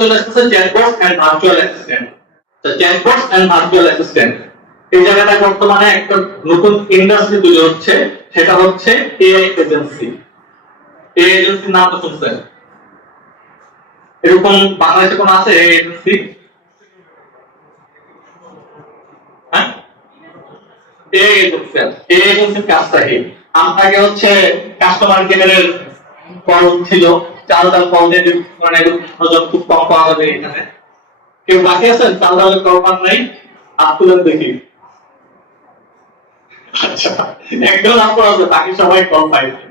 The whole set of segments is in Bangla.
চলে আসছে চ্যাটবট এন্ড ভার্চুয়াল অ্যাসিস্ট্যান্ট। তো চ্যাটবট এন্ড ভার্চুয়াল অ্যাসিস্ট্যান্ট এই জায়গাটা বর্তমানে একটা নতুন ইন্ডাস্ট্রি তৈরি হচ্ছে, সেটা হচ্ছে এআই এজেন্সি। এআই এজেন্সির নাম তো শুনছেন? এরকম বাংলাদেশে কোন আছে এআই এজেন্সি? হ্যাঁ, এআই এজেন্সি। এআই এজেন্সির কাজটা কি? আপনাকে হচ্ছে কাস্টমার কেয়ারের কল ছিল, 4 কল দিয়ে মানে খুব কম পাওয়া যাবে এখানে। কেউ বাকি আছেন 4 কল পান নাই? হাত তুলেন দেখি। আচ্ছা, একজন আপনার আছে, বাকি সবাই কল পাইছে।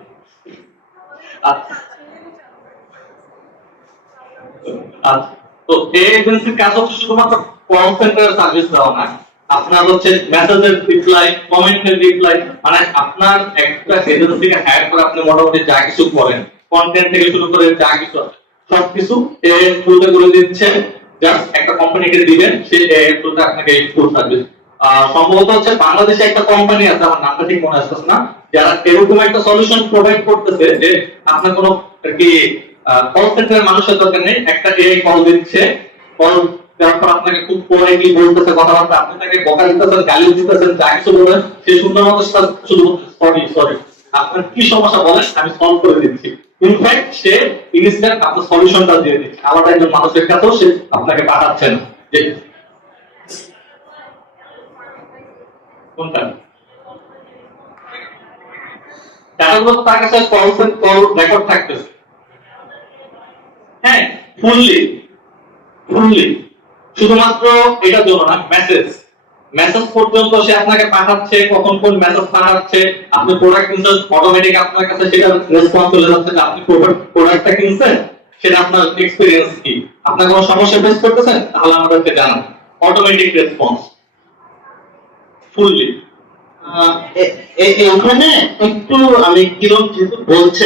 আচ্ছা, তো এই এজেন্সির কাজ হচ্ছে শুধুমাত্র কল সেন্টারের সার্ভিস দেওয়া না, আপনার হচ্ছে মেসেজের রিপ্লাই, কমেন্টের রিপ্লাই, মানে আপনার একটা এজেন্সিকে হায়ার করে আপনি মোটামুটি যা কিছু করেন, কন্টেন্ট থেকে শুরু করে যা কিছু আছে সবকিছু এই থ্রুতে করে দিচ্ছে। জাস্ট একটা কোম্পানিকে দিবেন, সে এই থ্রুতে আপনাকে এই ফুল সার্ভিস। সম্ভবত হচ্ছে বাংলাদেশে একটা কোম্পানি আছে, আমার নামটা ঠিক মনে আসছে না, যারা এরকম একটা সলিউশন প্রোভাইড করতেছে যে আপনার কোনো কি কল সেন্টারের মানুষের দরকার নেই, একটা এআই কল দিচ্ছে, কল দেওয়ার পর আপনাকে খুব পোলাইটলি বলতেছে কথাবার্তা, আপনি তাকে বকা দিতেছেন, গালি দিতেছেন, যা কিছু বলেন সে সুন্দর মতো শুধু সরি সরি, আপনার কি সমস্যা বলেন আমি সলভ করে দিচ্ছি। ইনফ্যাক্ট সে ইনস্ট্যান্ট আপনার সলিউশনটা দিয়ে দিচ্ছে, আলাদা একজন মানুষের কাছেও সে আপনাকে পাঠাচ্ছেন। যে কোনটা ডাটাগুলো তার কাছে কল রেকর্ড থাকতেছে। হ্যাঁ, ফুললি ফুললি শুধুমাত্র এটার জন্য না, মেসেজ মেসেজ পর্যন্ত সে আপনাকে পাঠাচ্ছে, কখন কোন মেসেজ পাঠাচ্ছে, আপনি প্রোডাক্ট কিনছেন অটোমেটিক আপনার কাছে সেটা রেসপন্স চলে যাচ্ছে যে আপনি প্রোডাক্টটা কিনছেন, সেটা আপনার এক্সপেরিয়েন্স কি, আপনার কোনো সমস্যা ফেস করতেছেন তাহলে আমাদেরকে জানান, অটোমেটিক রেসপন্স ফুললি। এখানে একটু আমি কিরকম যেহেতু বলছে